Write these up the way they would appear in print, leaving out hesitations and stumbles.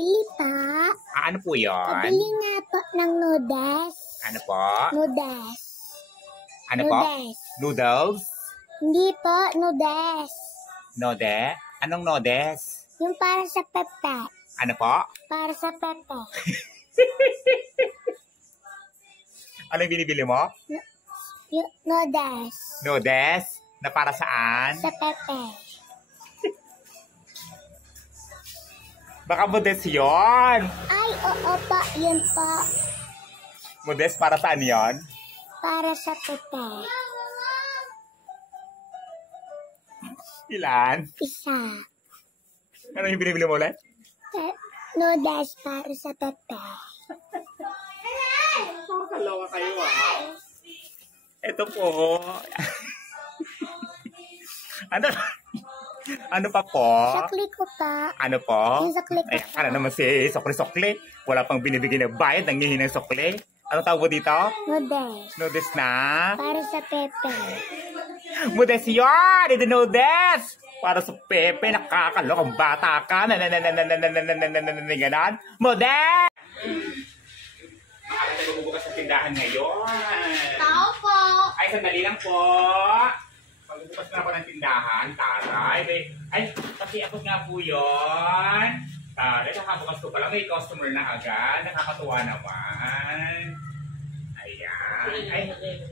Bili pa. Ano po yun? Pabili nga po ng noodles. Ano po? Noodles. Ano po? Noodles? Hindi po, noodles. Node? Anong nodes? Yung para sa pepe. Ano po? Para sa pepe. Ano yung binibili mo? Yung noodles. Nodes? Na para saan? Sa pepe. Baka modes yun. Ay, oo po, yun po. Modes para saan yun? Para sa pepe. Ilan? Isa. Ano yung binibili mo ulit? Noodles para sa pepe. Kaloka kayo Ito po. Ano pa po? Sukli ko pa. Ano po? Yung sukli ko Ay, pa. ano naman si sukli-sukli? Wala pang binibigyan na bayad, nangihin ng sukli. Ano tawag mo dito? Noodles. Noodles na? Para sa pepe. Modes yun! Ito noodles! Para sa Pepe, nakakalokang bata ka. Ganon. Modes! Bakit tayo bubukas ng tindahan ngayon? Tao po. Ay, sandali lang po. Pagbubukas na ako ng tindahan, taray. Ay, pakiabot nga po yun. Taray, nakabukas ko pala. May customer na agad. Nakakatuwa naman. Ayan. Ay,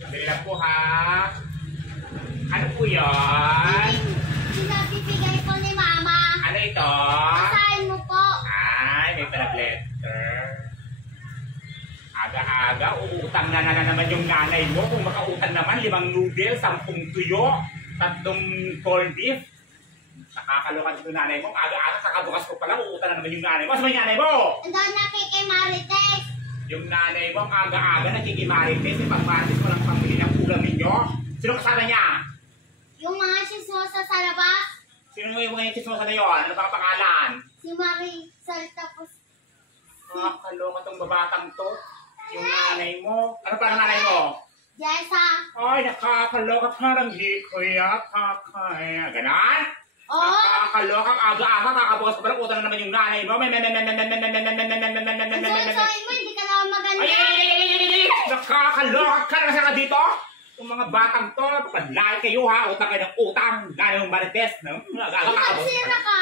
sandali lang po ha. Ano po yun? Sinabibigay po ni Mama. Ano ito? Basahin mo po. Ay, may letter. Aga-aga, uutang na naman yung nanay mo. Kung makautang naman, 5 noodles, 10 tuyo, 3 corned beef. Nakakalokan ito nanay mo. Aga-aga, kakabukas ko pala, uutang na naman yung nanay mo. Saan ba yung nanay mo? Andun na kay Marites. Yung nanay mo, aga-aga, nakikimarites. May pagmatis mo lang pambili ng ulam ninyo. Sino kasama niya? Yung mga sismosa sa labas. Sino yung mga chismosa na yun? Ano ba ang pangalan? Si Marisol tapos. Nakakaloka tong babatang to. Yung nanay mo. Ano pa ang nanay mo? Jessa. Ay, nakakaloka. Parang di ko yata kaya. Ganon? Oo. Nakakaloka. Aga-aga. Kakabukas ko pala. Utang na naman yung nanay mo. Ang mo, hindi ka naman maganda. Ay! Nakakaloka ka na sa dito? Yung mga batang to, pagladlaki kayo ha, utang kayo ng utang, gano'n yung marites, no? Nagsira ka.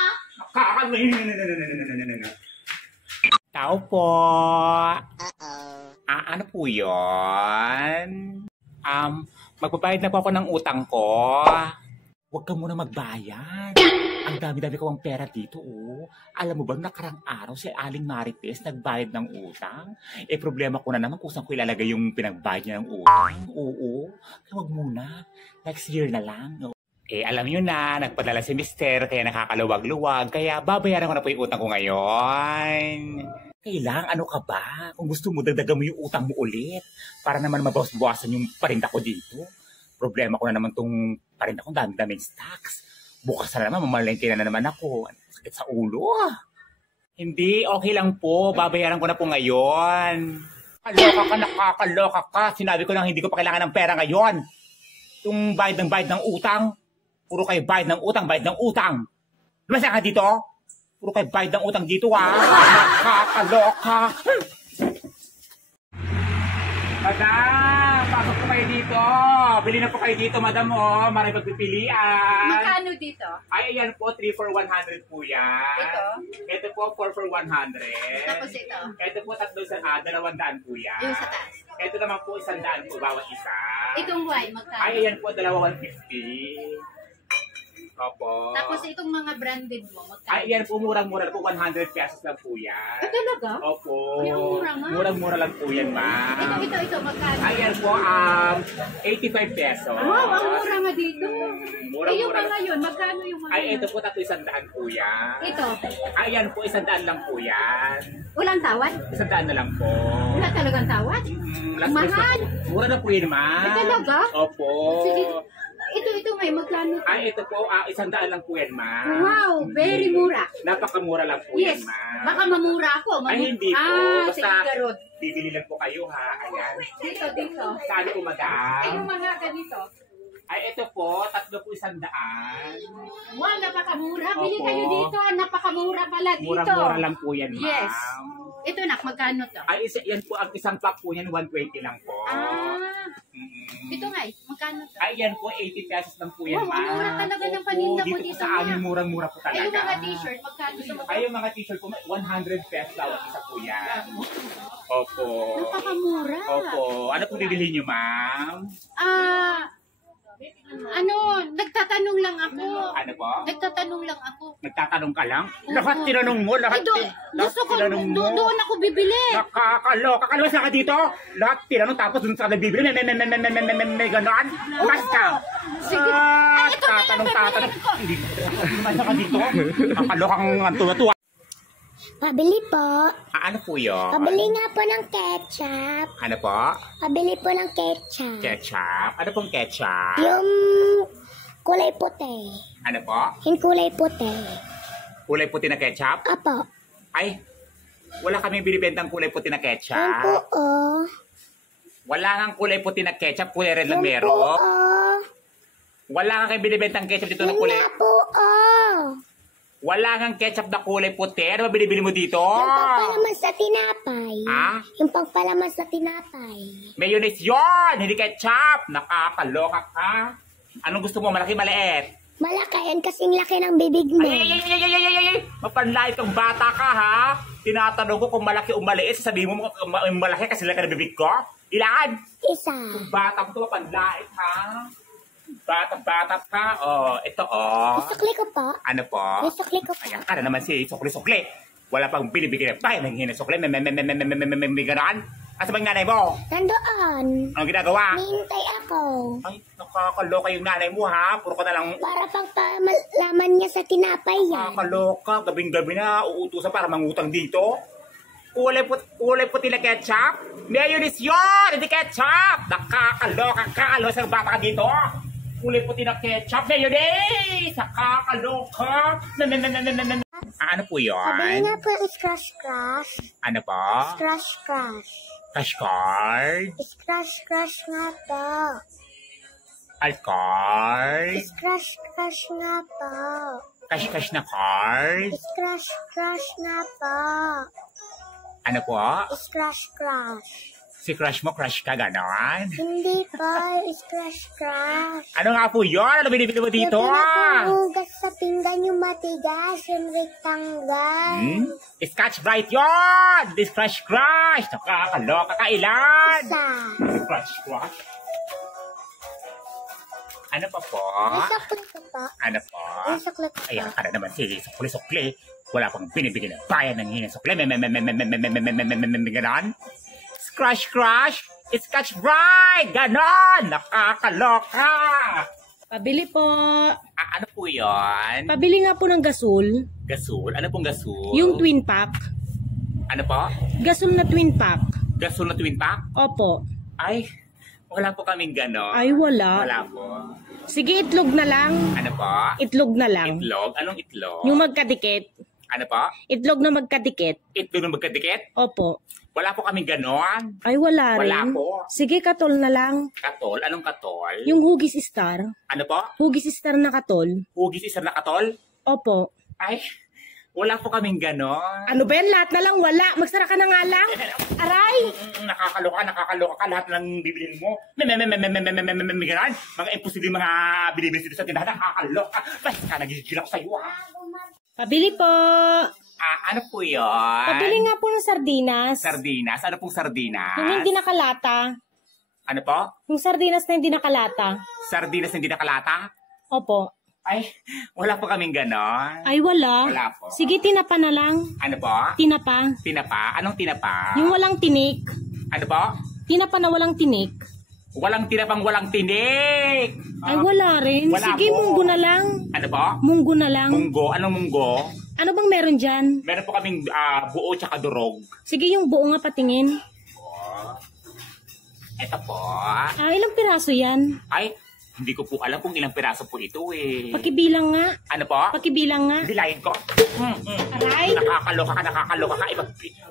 Tao po. Ano po yun? Magbabayad na po ako ng utang ko. Huwag ka muna magbayad. Ang dami-dami ko ang pera dito, oh. Alam mo ba, nakarang araw si Aling Marites nagbayad ng utang? Problema ko na naman kung saan ko ilalagay yung pinagbayad niya ng utang. Oo. Huwag muna. Next year na lang. Alam nyo na, nagpadala si Mister, kaya nakakaluwag-luwag. Kaya babayaran ko na po yung utang ko ngayon. Kailang, ano ka ba? Kung gusto mo, dagdagan mo yung utang mo ulit. Para naman mabawas-bawasan yung parinda ko dito. Problema ko na naman tong parinda ko, dami-daming stocks. Bukas na naman, mamalengke na naman ako. Sakit sa ulo. Hindi, okay lang po. Babayaran ko na po ngayon. Kaloka ka, nakakaloka ka. Sinabi ko lang hindi ko pa kailangan ng pera ngayon. Yung bayad ng utang. Puro kayo bayad ng utang. Lumasa ka dito? Puro kayo bayad ng utang dito, ha? Nakakaloka. Madam, pasok po kayo dito. Bili na po kayo dito, madam, oh. Maraming pagpipilian. Magkano dito? Ay, ayan po, 3 for 100 po yan. Ito? Ito po, 4 for 100. Tapos ito? Ito po, 200 po yan. Yung sa taas? Ito naman po, 100 po, bawat isa. Itong Y, magkano? Ay, ayan po, 150. Opo. Tapos itong mga branded mo, magkano? Ay, yan po, murang-mura po, 100 pesos lang po yan. Ay, talaga? Opo. Ay, ang mura nga. Murang-mura lang po yan, ma'am. Ito, magkano? Ayan po, 85 pesos. Wow, ang mura nga dito. Mura-mura. Yung mga yun, magkano yung mga Ay, yun? ito po, 100 po yan. Ito? Ayan po, 100 lang po yan. Walang tawad? 100 na lang po. Wala talagang tawad? Last price na Mahal. po. Mura na po yun, ma'am. Ay, talaga? Opo. Sige. Ito may magkano? Ay, ito po, 100 lang po yan, ma'am. Wow, very mura. Napakamura lang po Yes. yan, ma'am. Baka mamura ako. Ay, hindi po. Sige, Basta, Garod. bibili lang po kayo, ha? Ayan. Dito. Saan po, Ay, madam? yung mga ganito. Ay, ito po, 3,100. Wow, napakamura. Bili Opo. kayo dito. Napakamura pala dito. Murang-mura lang po yan, ma'am. Yes. Ito nak, magkano to? Ay, yan po, ang isang pack po yan, 120 lang po. Ah, Mm. ito nga magkano to? Ay, yan po, 80 pesos lang po yan, Wow, ma'am. ang mura talaga ng Opo, paninda mo dito dito, po sa amin, ma'am. murang-mura po Ay, yung talaga. mga t-shirt, magkano yun? Ay, yung mga t-shirt po, 100 pesos bawat isa po yan. Opo. Napakamura. Opo. Ano po bibili niyo, ma'am? Nagtatanong lang ako. Ano po? Nagtatanong lang ako. Nagtatanong ka lang? Lahat tinanong mo? Lahat Gusto ko, tinanong mo? doon ako bibili. Nakakaloka. Kalwas na ka dito? Lahat tinanong tapos dun sa nagbibili. May ganon? Basta. Sige. Ay, ito na lang Tatanong. bibiliin ko. Hindi ka dito. Nakakaloka kang tuwa-tuwa. Pabili po. Ano po yun? Pabili nga po ng ketchup. Ano po? Pabili po ng ketchup. Ketchup? Ano pong ketchup? Yung kulay puti. Ano po? Yung kulay puti. Kulay puti na ketchup? Apo. Ay, wala kaming binibentang kulay puti na Yung po, ketchup. oh. Wala kang kulay puti na ketchup, kulay red lang Yung po, meron. oh. Wala kang binibentang ketchup dito na Yung kulay. nga po, oh. Wala kang ketchup na kulay puti. Ano ba binibili mo dito? Yung pangpalaman sa tinapay. Ah? Yung pangpalaman sa tinapay. Mayonnaise yun! Hindi ketchup! Nakakaloka ka. Anong gusto mo? Malaki, maliit? Malaki yan kasing laki ng bibig mo. Ay! Mapanlait kang bata ka, ha? Tinatanong ko kung malaki o maliit. Sasabihin mo malaki kasi laki ng bibig ko? Ilan? Isa. Bata mo ito, mapanlait, ha? Bata ka. Oh, ito, oh. Isukli ko po. Ano po? Isukli ko po. Ayan ka na naman si sukli-sukli. Wala pang binibigyan ng bayan ng hinasukli. May ganaan. Asa bang nanay mo? Nandoon. Anong ginagawa? Nihintay ako. Ay, nakakaloka yung nanay mo, ha? Puro ka na lang Para pang pamalaman niya sa tinapay yan. nakakaloka. Gabing-gabi na uutusan para mangutang dito. Kulay puti na ketchup? Mayonnaise yun! Hindi ketchup! Nakakaloka ka! Alos ang bata ka dito! Kulay puti na ketchup! Mayonnaise! Nakakaloka! Ano po Pabili yun? nga po yung scratch-scratch. Ano po? Scratch-scratch. Cash card? Scratch-scratch nga po. Alt card? Scratch-scratch nga po. Cash na card? Scratch-scratch nga po. Ano po? Scratch-scratch. Si crush mo, crush ka, ganon? Hindi po, scratch-scratch. Ano nga po yun? Ano binibili mo dito? Yung pinapahugas sa pinggan yung matigas, yung rectangle. Scotch Brite yun! This crush. Nakakaloka ka, ilan? Isa. Crush. Ano pa po? Isukli ko po. Ano po? Isukli ko po. Ayan ka na naman si sukli-sukli. Wala pang binibigyan ng bayan ng hinasukli. Ganon? Crush. Scotch Brite! Ganon! Nakakaloka! Pabili po. Ano po yun? Pabili nga po ng gasol. Gasol? Ano pong gasol? Yung twin pack. Ano po? Gasol na twin pack. Gasol na twin pack? Opo. Ay, wala po kaming ganon. Ay, wala. Wala po. Sige, itlog na lang. Ano po? Itlog na lang. Itlog? Anong itlog? Yung magkadikit. Ano po? Itlog na magkadikit. Itlog na magkadikit? Opo. Wala po kaming ganon. Ay, wala rin. Wala po. Sige, katol na lang. Katol? Anong katol? Yung hugis star. Ano po? Hugis star na katol. Hugis isa na katol? Opo. Ay, wala po kaming ganon. Ano ba yan? Lahat na lang wala. Magsara ka na nga lang. Aray! Nakakaloka ka. Lahat ng bibilin mo. May ganon. Mga imposible mga binibili dito sa tindahan. Nakakaloka. Basta ka, nagigil ako sa'yo, ha? Pabili po. Ano po yun? Pabili nga po ng sardinas. Sardinas? Ano pong sardinas? Yung hindi nakalata. Ano po? Yung sardinas na hindi nakalata. Sardinas na hindi nakalata? Opo. Ay, wala po kaming ganon. Ay, wala. Wala po. Sige, tinapa na lang. Ano po? Tinapa. Tinapa? Anong tinapa? Yung walang tinik. Ano po? Tinapa na walang tinik. Walang tinapang walang tinik. Ay, wala rin. Wala Sige, po. munggo na lang. Ano po? Munggo na lang. Munggo? Anong munggo? Ano bang meron dyan? Meron po kaming buo tsaka durog. Sige, yung buo nga patingin. Ito po. Ilang piraso yan? Ay, Hindi ko po alam kung ilang piraso po ito eh. Pakibilang nga. Ano po? Pakibilang nga. Bilayin ko. Aray. Nakakaloka ka.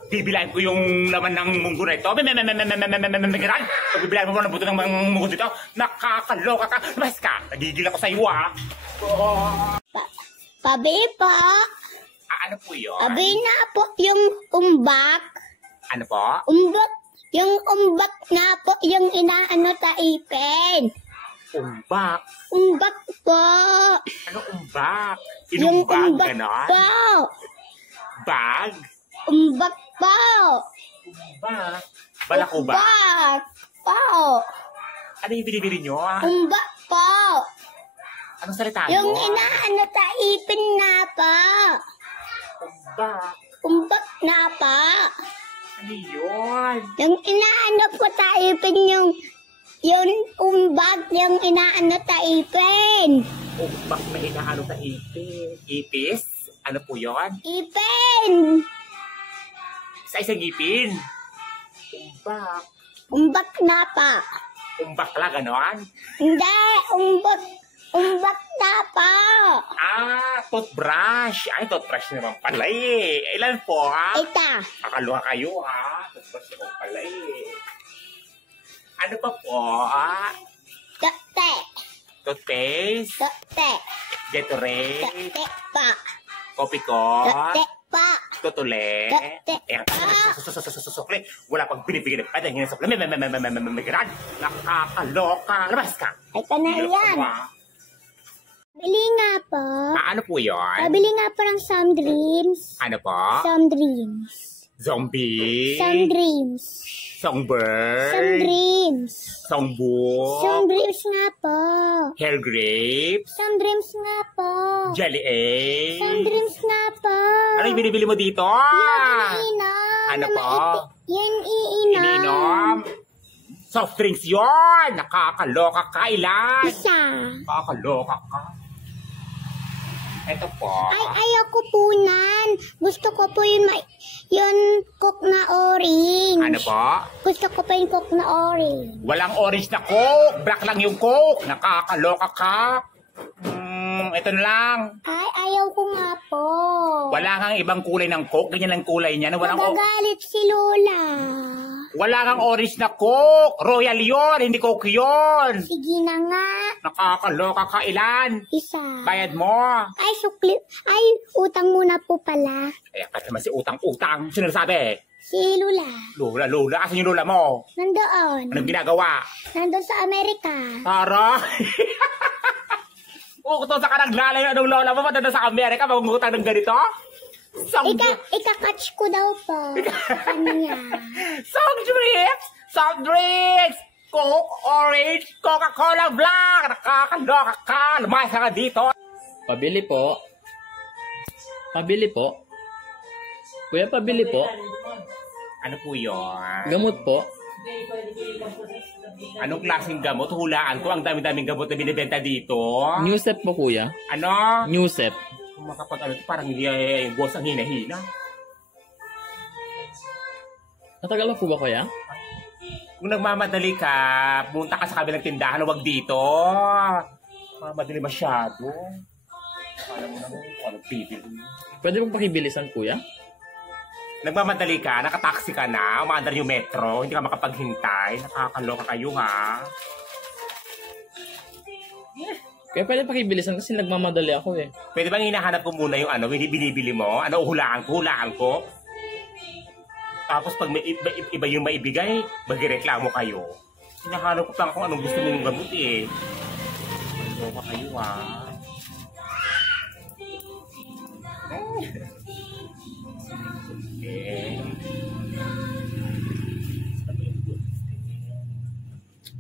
Bibilayin ko yung laman ng munggo na ito. Megeran. Bibilayin mo ng buto ng munggo dito. Nakakaloka ka. Mas ka. Nagigil ako sa iyo ah. Pabi po. Ano po yun? Pabi na po yung umbak. Ano po? Umbak. Yung umbak na po yung inaano taipin. Umbak. Umbak po. Ano umbak? Yung Inumbag, umbak ganon? po. Bag? Umbak po. Umbak? Balakubak? Umbak po. Ano yung binibili nyo? Umbak po. Anong salita Yung mo? inaano taipin na po. Umbak? Umbak na po. Ano yun? Yung inaano po taipin yung umbag yung inaano taipin. Umbak na inaano sa ipin. Ipis? Ano po yun? Ipin. Sa isang ipin? Umbak. Umbak na pa. Umbak lang, ganon? Hindi, umbak na pa. Toothbrush. Ay, toothbrush naman pala eh. Ilan po ha? Ita. Kakaluha kayo ha. Toothbrush naman pala eh. Ano pa po? Dokte. Toothpaste? Dokte. Gatorade? Dokte pa. Coffee ko? Dokte pa. Tutule? Dokte Sukli. Wala pang binibigyan ng padang yung sukli. Megeran. Nakakaloka. Labas ka. Ay, ka na yan. Bili nga po. Ano po yun? Pabili nga po ng some dreams. Ano po? Some dreams. Zombie? Some dreams. Songbird? Some dreams. Songbuk? Some dreams nga po. Hair grapes? Some dreams nga po. Jelly egg? Some dreams nga po. Ano yung binibili mo dito? Iinom. Ano po? Yan iinom. Ininom? Soft drinks yun! Nakakaloka ka, ilan? Isa. Nakakaloka ka. Ito po. Ay, ayoko po nan. Gusto ko po yun coke na orange. Ano po? Gusto ko pa yung coke na orange. Walang orange na coke. Black lang yung coke. Nakakaloka ka. Ito na lang. Ay, ayaw ko nga po. Wala kang ibang kulay ng coke. Ganyan lang kulay niya. Magagalit si Lola. Wala kang orange na coke. Royal yon, hindi coke yon. Sige na nga. Nakakaloka ka, ilan? Isa. Bayad mo. Ay, sukli. Ay, utang muna po pala. Kaya ka naman si utang-utang. Sino sabi? Si Lola. Lola. Asan yung lola mo? Nandoon. Anong ginagawa? Nandun sa Amerika. Tara. Kung sa ka naglalayo ng lola mo, matanda sa Amerika, magungutang ng ganito? Ika-catch ko daw po. Kanya. Soft drinks! Coke, orange, Coca-Cola Black! Nakakaloka ka! Lumasa ka dito! Pabili po. Pabili po. Kuya, pabili po. Ano po yun? Gamot po. Anong klaseng gamot? Hulaan ko. Ang dami-daming gamot na binibenta dito. Newsep po, kuya. Ano? Newsep. Kung makapag parang yung boss ang hina-hina. Natagal na po ba, kuya? Kung nagmamadali ka, punta ka sa kabilang tindahan, huwag dito. Mamadali masyado. Alam mo naman kung anong bibili. Pwede pong pakibilisan, kuya? Nagmamadali ka, nakataksi ka na, umaandar yung metro, hindi ka makapaghintay. Nakakaloka kayo, ha? Kaya pwede pakibilisan kasi nagmamadali ako eh. Pwede bang hinahanap ko muna yung binibili mo? Ano, hulaan ko? Tapos pag may iba yung maibigay, magreklamo kayo. Hinahanap ko lang kung anong gusto mong gamot eh. Nakakaloka kayo, ha?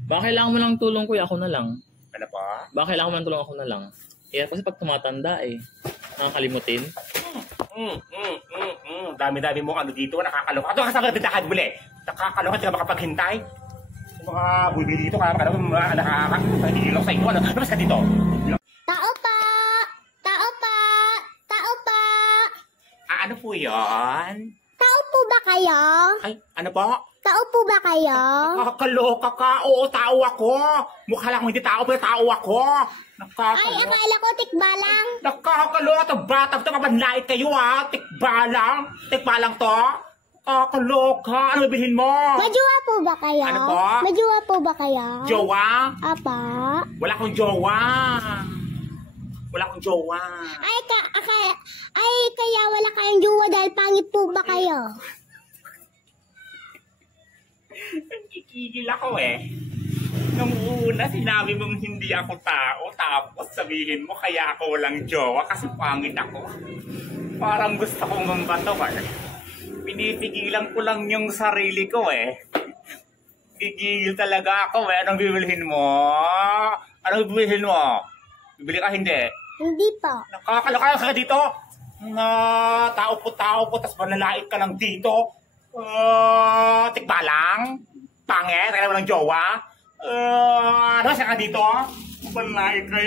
Baka kailangan mo ng tulong, kuya, ako na lang. Ano pa? Baka kailangan mo ng tulong, ako na lang. Eh, kasi pag tumatanda eh, nakakalimutin. Dami-dami mo ano dito, nakakaloka. Ito ka sa tindahan muli. Nakakaloka, hindi ka makapaghintay. Yung mga bumibili dito, nakakahilok sa inyo. Labas ka dito. Tao pa! Tao pa! Tao pa! Ano po yun? Tao po ba kayo? Ay, ano po? Tao po ba kayo? Nakakaloka ka. Oo, tao ako. Mukha lang hindi tao, pero tao ako. Ay, akala ko tikba lang. Nakakaloka. Itong batang ito, mabanlait kayo ha. Tikbalang. Tikbalang to. Nakakaloka. Ano bilhin mo? Majuwa po ba kayo? Ano po? Majuwa po ba kayo? Jowa? Apa? Wala akong jowa. Wala akong jowa. Ay, kaya wala kayong jowa dahil pangit po ba kayo? Nagkikigil ako eh. Nung una, sinabi mong hindi ako tao, tapos sabihin mo kaya ako walang jowa kasi pangit ako. Parang gusto kong mambato eh. Pinipigilan ko lang yung sarili ko eh. Gigil talaga ako eh. Anong bibilhin mo? Anong bibilhin mo? Bibili ka hindi? Hindi po. Nakakaloka ka dito. Tao po, tapos manlalait ka lang dito. Tikbalang. Pangit, kaya walang jowa. Ano siya ka dito? Manlalait kayo.